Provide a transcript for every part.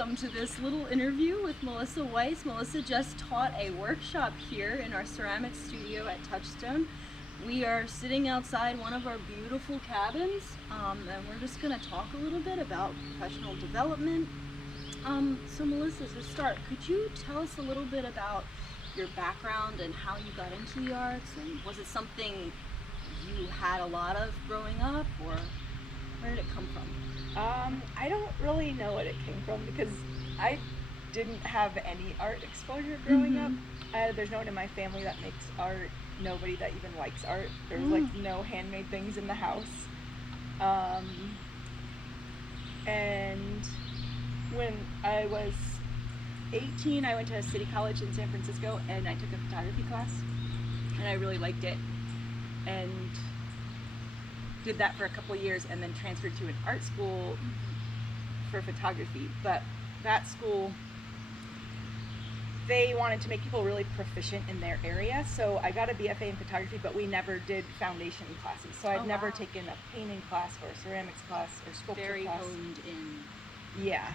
welcome to this little interview with Melissa Weiss. Melissa just taught a workshop here in our ceramic studio at Touchstone. We are sitting outside one of our beautiful cabins, and we're just going to talk a little bit about professional development. So Melissa, to start, could you tell us a little bit about your background and how you got into the arts, and was it something you had a lot of growing up, or where did it come from? I don't really know what it came from because I didn't have any art exposure growing up. There's no one in my family that makes art, nobody that even likes art. There's like no handmade things in the house. And when I was 18, I went to City College in San Francisco and I took a photography class and I really liked it and did that for a couple of years and then transferred to an art school for photography. But that school, they wanted to make people really proficient in their area, so I got a BFA in photography, but we never did foundation classes. So I've never taken a painting class or a ceramics class or sculpture class. Very honed in. Yeah.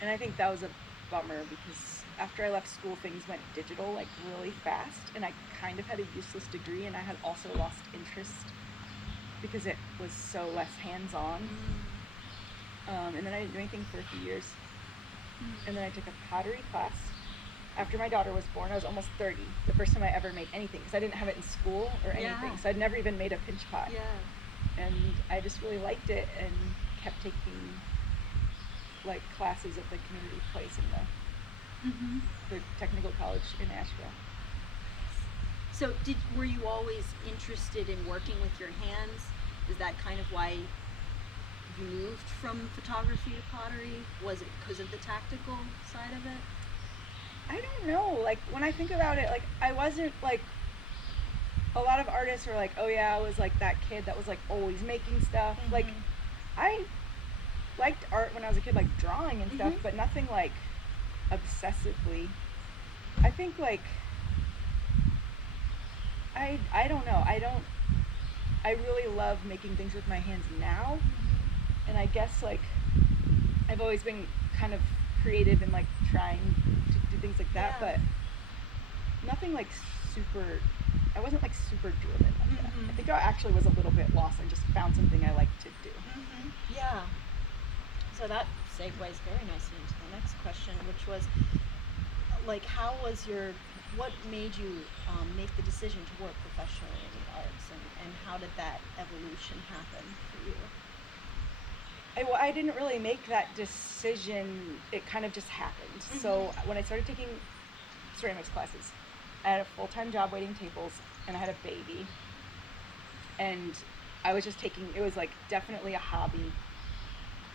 And I think that was a bummer because after I left school, things went digital like really fast, and I kind of had a useless degree, and I had also lost interest because it was so less hands-on. And then I didn't do anything for a few years. And then I took a pottery class. After my daughter was born, I was almost 30, the first time I ever made anything, because I didn't have it in school or anything, so I'd never even made a pinch pot. And I just really liked it and kept taking like classes at the community place in the technical college in Asheville. So were you always interested in working with your hands? Is that kind of why you moved from photography to pottery? Was it because of the tactical side of it? I don't know. Like when I think about it, like I wasn't like, a lot of artists are like, oh yeah, I was like that kid that was like always making stuff. Like I liked art when I was a kid, like drawing and stuff, but nothing like obsessively. I think like I don't know. I really love making things with my hands now, and I guess like I've always been kind of creative and like trying to do things like that, but nothing like super. I wasn't like super driven like that. I think I actually was a little bit lost and just found something I liked to do. Yeah. So that segues very nicely into the next question, which was like, what made you make the decision to work professionally in the arts, and how did that evolution happen for you? I didn't really make that decision. It kind of just happened. So when I started taking ceramics classes, I had a full-time job waiting tables, and I had a baby. And I was just it was like definitely a hobby.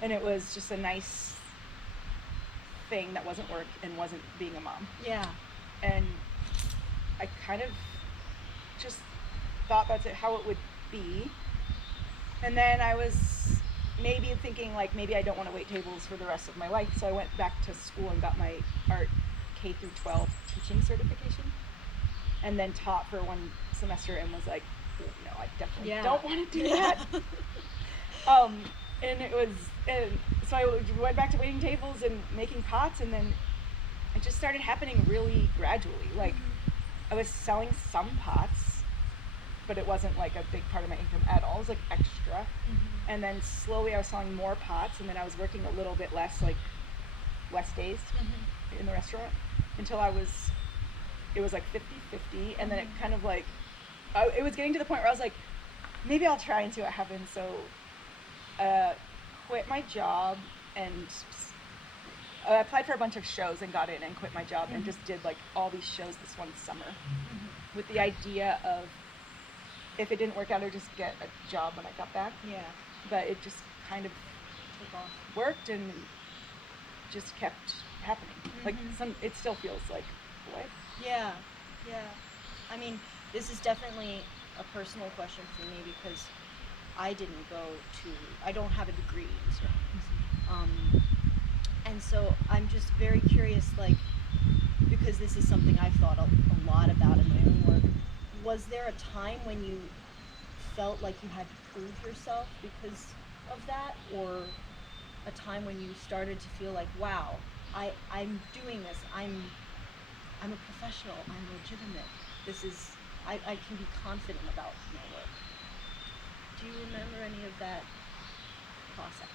And it was just a nice thing that wasn't work and wasn't being a mom. Yeah. And I kind of just thought that's how it would be. And then I was maybe thinking like, maybe I don't want to wait tables for the rest of my life. So I went back to school and got my art K through 12 teaching certification, and then taught for one semester and was like, no, I definitely don't want to do that. And so I went back to waiting tables and making pots, and then it just started happening really gradually. Like I was selling some pots, but it wasn't like a big part of my income at all. It was like extra. And then slowly I was selling more pots, and then I was working a little bit less, like less days in the restaurant, until it was like 50-50, and then it kind of like, it was getting to the point where I was like, maybe I'll try and see what happens. So quit my job and I applied for a bunch of shows and got in and quit my job and just did like all these shows this one summer with the idea of, if it didn't work out, I'd just get a job when I got back. But it just kind of worked and just kept happening. Like it still feels like, what? Yeah. I mean, this is definitely a personal question for me because I don't have a degree in ceramics. And so I'm just very curious, like, because this is something I've thought a lot about in my own work. Was there a time when you felt like you had to prove yourself because of that, or a time when you started to feel like, wow, I'm doing this. I'm a professional. I'm legitimate. This is, I can be confident about my work. Do you remember any of that process?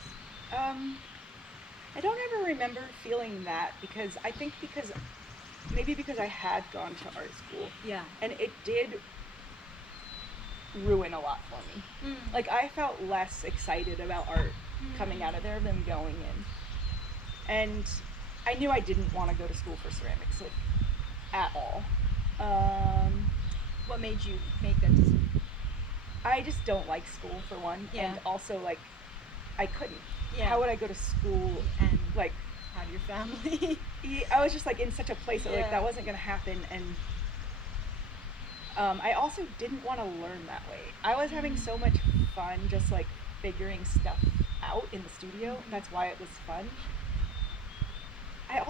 I don't ever remember feeling that because I think maybe because I had gone to art school. Yeah. And it did ruin a lot for me. Like I felt less excited about art coming out of there than going in. And I knew I didn't want to go to school for ceramics, like, at all. What made you make that decision? I just don't like school, for one, and also, like, I couldn't. Yeah. How would I go to school and like have your family? I was just like in such a place that like that wasn't gonna happen, and I also didn't want to learn that way. I was having so much fun just like figuring stuff out in the studio. That's why it was fun. I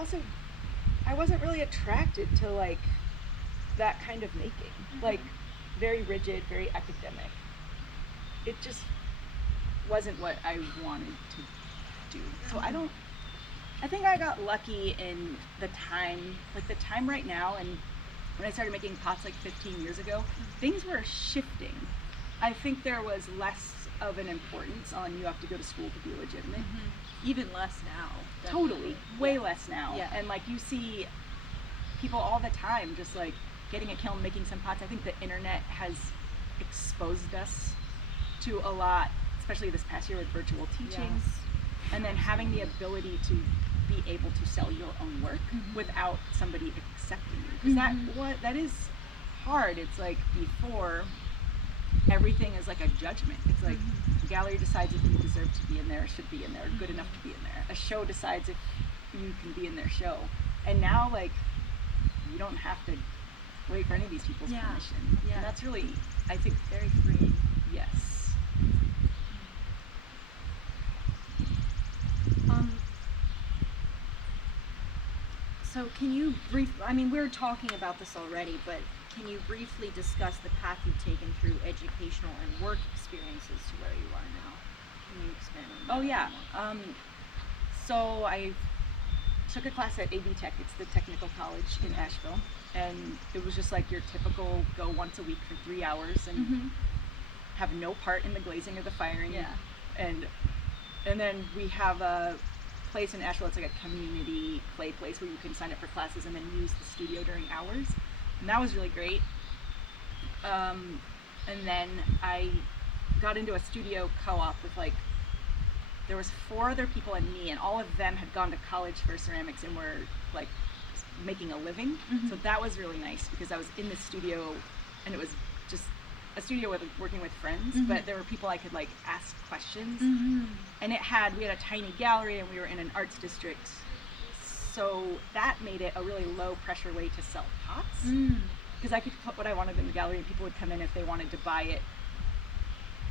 wasn't really attracted to like that kind of making, like very rigid, very academic. It just wasn't what I wanted to do. So I think I got lucky in the time right now, and when I started making pots like 15 years ago, things were shifting. I think there was less of an importance on you have to go to school to be legitimate. Even less now. Totally. Definitely. Way less now. Yeah. And like you see people all the time just like getting a kiln, making some pots. I think the internet has exposed us to a lot, especially this past year with virtual teachings. Yes. And then having the ability to be able to sell your own work without somebody accepting you. Because that is hard. It's like before, everything is like a judgment. It's like the gallery decides if you deserve to be in there, should be in there, good enough to be in there. A show decides if you can be in their show. And now, like, you don't have to wait for any of these people's permission. Yeah. And that's really, I think, very freeing. Yes. So can you we were talking about this already, but can you briefly discuss the path you've taken through educational and work experiences to where you are now? Can you expand on that? Oh yeah. So I took a class at AB Tech. It's the technical college in Asheville, and it was just like your typical go once a week for 3 hours and have no part in the glazing or the firing. Yeah. And then we have a place in Asheville. It's like a community play place where you can sign up for classes and then use the studio during hours, and that was really great. And then I got into a studio co-op with there was 4 other people and me, and all of them had gone to college for ceramics and were like making a living. So that was really nice because I was in the studio and it was just a studio with working with friends, but there were people I could like ask questions. And we had a tiny gallery and we were in an arts district, so that made it a really low pressure way to sell pots because I could put what I wanted in the gallery and people would come in. If they wanted to buy it,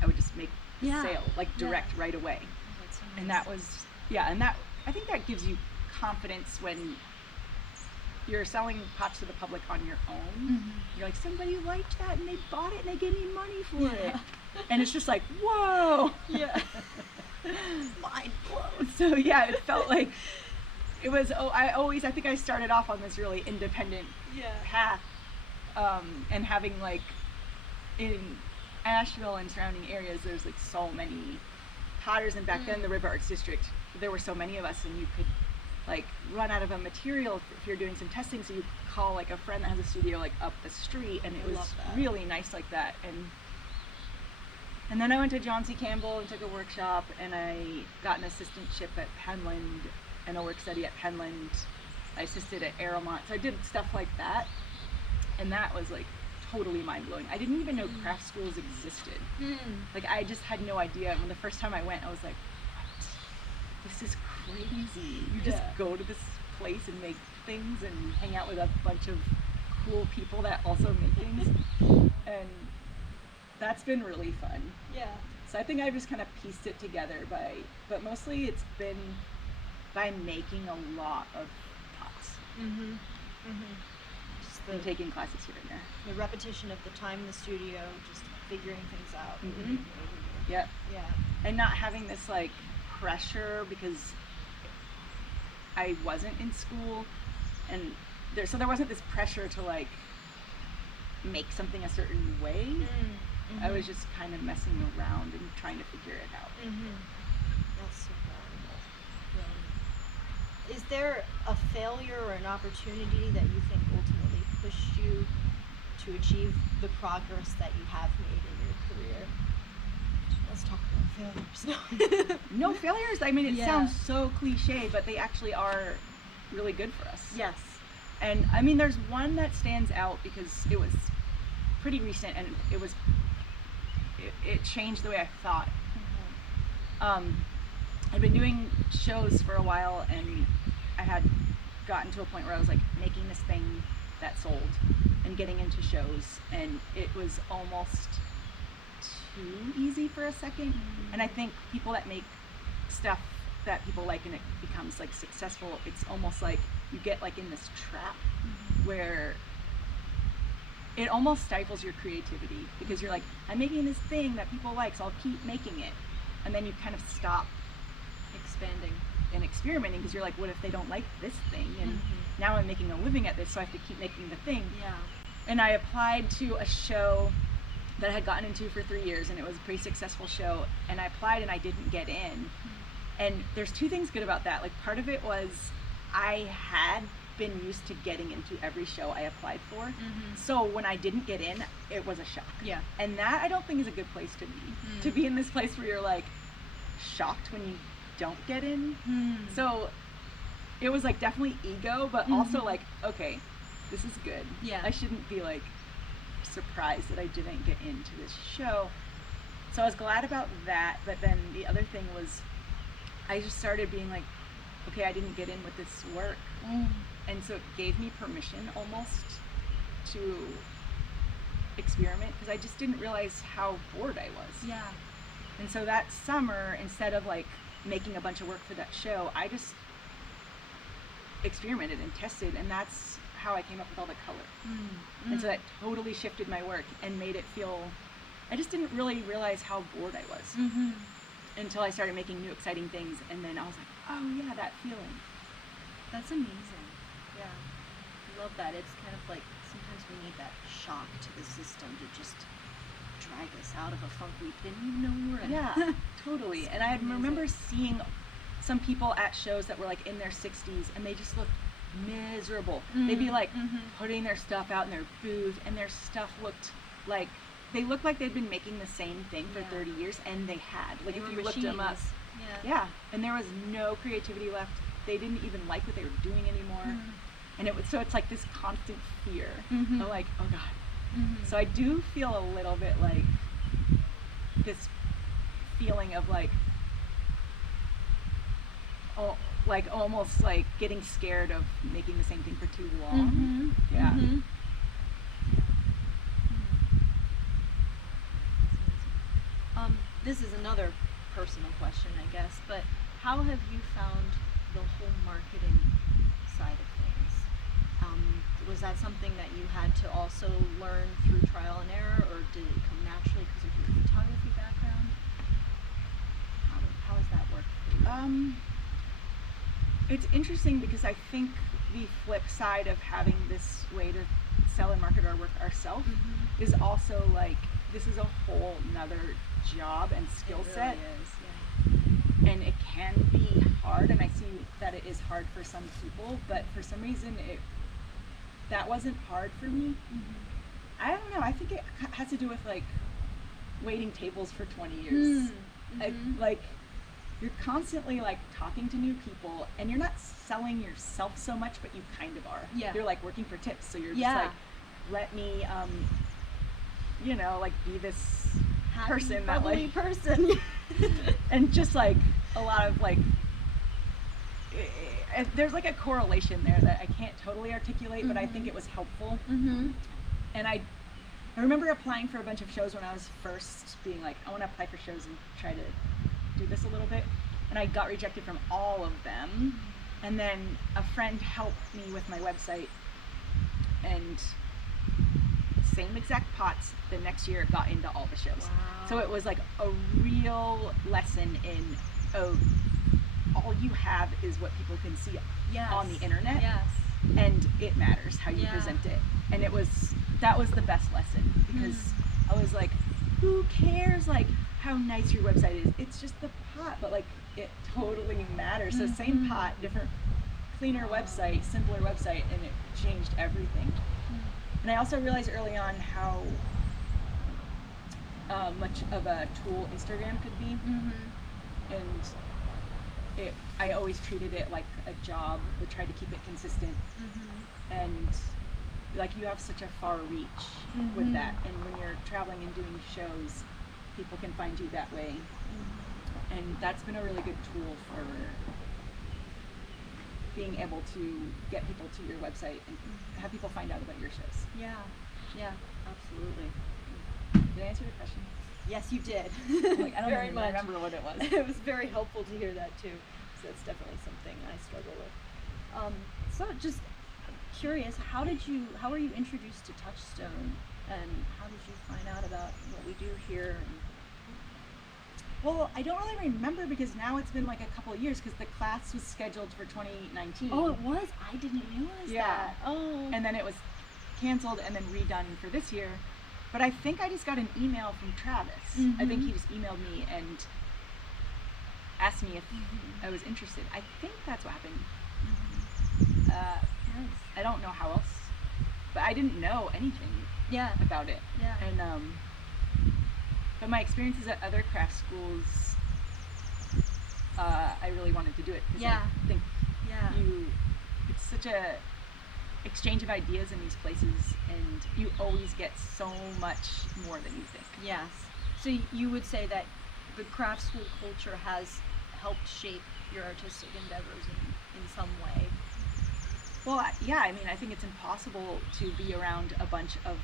I would just make the sale like direct right away. That's so nice. And that was I think that gives you confidence when you're selling pots to the public on your own. You're like, somebody liked that and they bought it and they gave me money for it. And it's just like, whoa. Yeah. Mind blown. So yeah, it felt like it was, I think I started off on this really independent path. And having like, in Asheville and surrounding areas, there's like so many potters, and back then the River Arts District, there were so many of us, and you could like run out of a material if you're doing some testing, so you call like a friend that has a studio like up the street, and it was really nice like that. And then I went to John C. Campbell and took a workshop, and I got an assistantship at Penland and a work study at Penland. I assisted at Aeromont, so I did stuff like that, and that was like totally mind-blowing. I didn't even know craft schools existed. Like I just had no idea. When the first time I went, I was like, what? This is crazy. You just go to this place and make things and hang out with a bunch of cool people that also make things, and that's been really fun. Yeah. So I think I've just kind of pieced it together but mostly it's been by making a lot of pots. Just And taking classes here and there. the repetition of the time in the studio, just figuring things out. Yep. Yeah. And not having this like pressure, because I wasn't in school, and there wasn't this pressure to like make something a certain way. I was just kind of messing around and trying to figure it out. That's so valuable. Is there a failure or an opportunity that you think ultimately pushed you to achieve the progress that you have made in your career? Let's talk about failures. No failures. I mean, it sounds so cliche, but they actually are really good for us. Yes. And I mean, there's one that stands out because it was pretty recent, and it changed the way I thought. I'd been doing shows for a while, and I had gotten to a point where I was like making this thing that sold and getting into shows, and it was almost too easy for a second. And I think people that make stuff that people like and it becomes like successful, it's almost like you get like in this trap where it almost stifles your creativity, because you're like, I'm making this thing that people like, so I'll keep making it. And then you kind of stop expanding and experimenting, because you're like, what if they don't like this thing? And now I'm making a living at this, so I have to keep making the thing. And I applied to a show that I had gotten into for 3 years, and it was a pretty successful show, and I applied and I didn't get in. And there's two things good about that. Like, part of it was I had been used to getting into every show I applied for. So when I didn't get in, it was a shock. And that I don't think is a good place to be. To be in this place where you're like shocked when you don't get in. So it was like definitely ego, but also like, okay, this is good. I shouldn't be like surprised that I didn't get into this show. So I was glad about that. But then the other thing was, I just started being like, okay, I didn't get in with this work. And so it gave me permission almost to experiment, because I just didn't realize how bored I was. And so that summer, instead of like making a bunch of work for that show, I just experimented and tested, and that's how I came up with all the color. And so that totally shifted my work and made it feel, I just didn't really realize how bored I was until I started making new exciting things, and then I was like, oh yeah, that feeling. That's amazing. I love that. It's kind of like sometimes we need that shock to the system to just drag us out of a funk we didn't even know we were in. Totally. And I remember seeing some people at shows that were like in their 60s, and they just looked miserable. They'd be like putting their stuff out in their booth, and their stuff looked like, they looked like they'd been making the same thing for 30 years, and they had. Like, if you looked them up. And there was no creativity left. They didn't even like what they were doing anymore. And so it's like this constant fear of like, oh God. So I do feel a little bit like this feeling of like, oh, like almost like getting scared of making the same thing for too long. This is another personal question, I guess, but how have you found the whole marketing side of things? Was that something that you had to also learn through trial and error, or did it come naturally because of your photography background? How has that worked for you? It's interesting, because I think the flip side of having this way to sell and market our work ourselves is also like, this is a whole nother job and skill set. And it can be hard, and I see that it is hard for some people, but for some reason that wasn't hard for me. I don't know, I think it has to do with like waiting tables for 20 years. Like, you're constantly like talking to new people, and you're not selling yourself so much, but you kind of are. You're like working for tips, so you're just like, let me you know, like be this person that like person and just like a lot of like there's like a correlation there that I can't totally articulate, but I think it was helpful. And I remember applying for a bunch of shows when I was first being like, I want to apply for shows and try to do this a little bit, and I got rejected from all of them. And then a friend helped me with my website, and same exact pots the next year got into all the shows. So it was like a real lesson in, oh, all you have is what people can see Yes. on the internet. Yes. And it matters how you Yeah. present it. And that was the best lesson, because I was like, who cares like how nice your website is? It's just the pot, but like it totally matters. So same pot, different, cleaner website, simpler website, and it changed everything. And I also realized early on how much of a tool Instagram could be. And I always treated it like a job, but tried to keep it consistent. And like you have such a far reach with that, and when you're traveling and doing shows, people can find you that way. And that's been a really good tool for being able to get people to your website and have people find out about your shows. Yeah. Yeah. Absolutely. Did I answer your question? Yes, you did. Like, I don't Very even much. remember what it was. It was very helpful to hear that too. So it's definitely something I struggle with. So just curious, how were you introduced to Touchstone, and how did you find out about what we do here? Well, I don't really remember, because now it's been like a couple of years, because the class was scheduled for 2019. Oh, it was? I didn't realize that. Oh. And then it was canceled and then redone for this year. But I think I just got an email from Travis. I think he just emailed me and asked me if I was interested. I think that's what happened. Nice. I don't know how else, but I didn't know anything about it. Yeah. And but my experiences at other craft schools, I really wanted to do it, because I think it's such a exchange of ideas in these places, and you always get so much more than you think. Yes. So you would say that the craft school culture has helped shape your artistic endeavors in some way? Well, yeah, I mean, I think it's impossible to be around a bunch of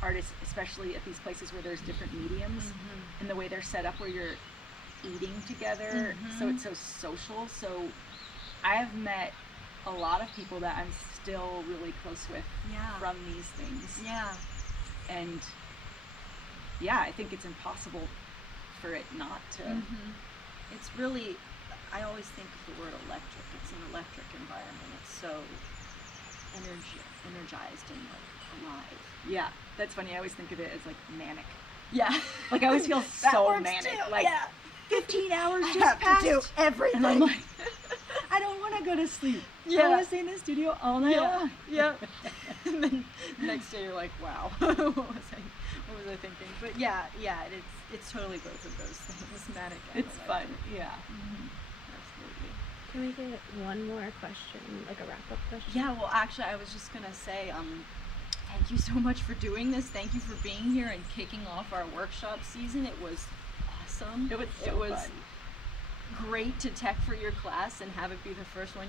artists, especially at these places where there's different mediums, and the way they're set up, where you're eating together, so it's so social. So I have met a lot of people that I'm still really close with from these things. Yeah. And yeah, I think it's impossible for it not to. It's really, I always think of the word electric. It's an electric environment. It's so energized and like alive. Yeah, that's funny. I always think of it as like manic. Yeah. Like I always feel That so works manic. too, Like 15 hours I just have passed. to do everything. And I'm like, I don't want to go to sleep. I want to stay in the studio all night long. Yeah. And then the next day you're like, wow, what was I thinking? But yeah, it's totally both of those things, manic and It's fun. electric. Yeah. Absolutely. Can we get one more question, like a wrap-up question? Yeah, well, actually, I was just gonna say, thank you so much for doing this. Thank you for being here and kicking off our workshop season. It was awesome. It was fun. Great to tech for your class and have it be the first one.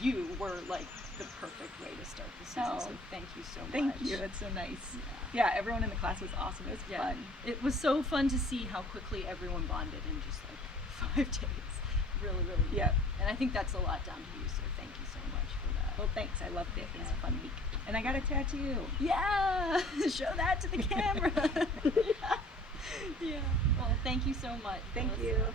You were like the perfect way to start the season. Oh. So thank you so much. Thank you. That's so nice. Yeah, everyone in the class was awesome. It was fun. It was so fun to see how quickly everyone bonded in just like 5 days. Really, really. Yeah. And I think that's a lot down to you. So thank you so much for that. Well, thanks. I loved it. It was a fun week. And I got a tattoo. Yeah, show that to the camera. Yeah. Well, thank you so much. Thank Melissa. you.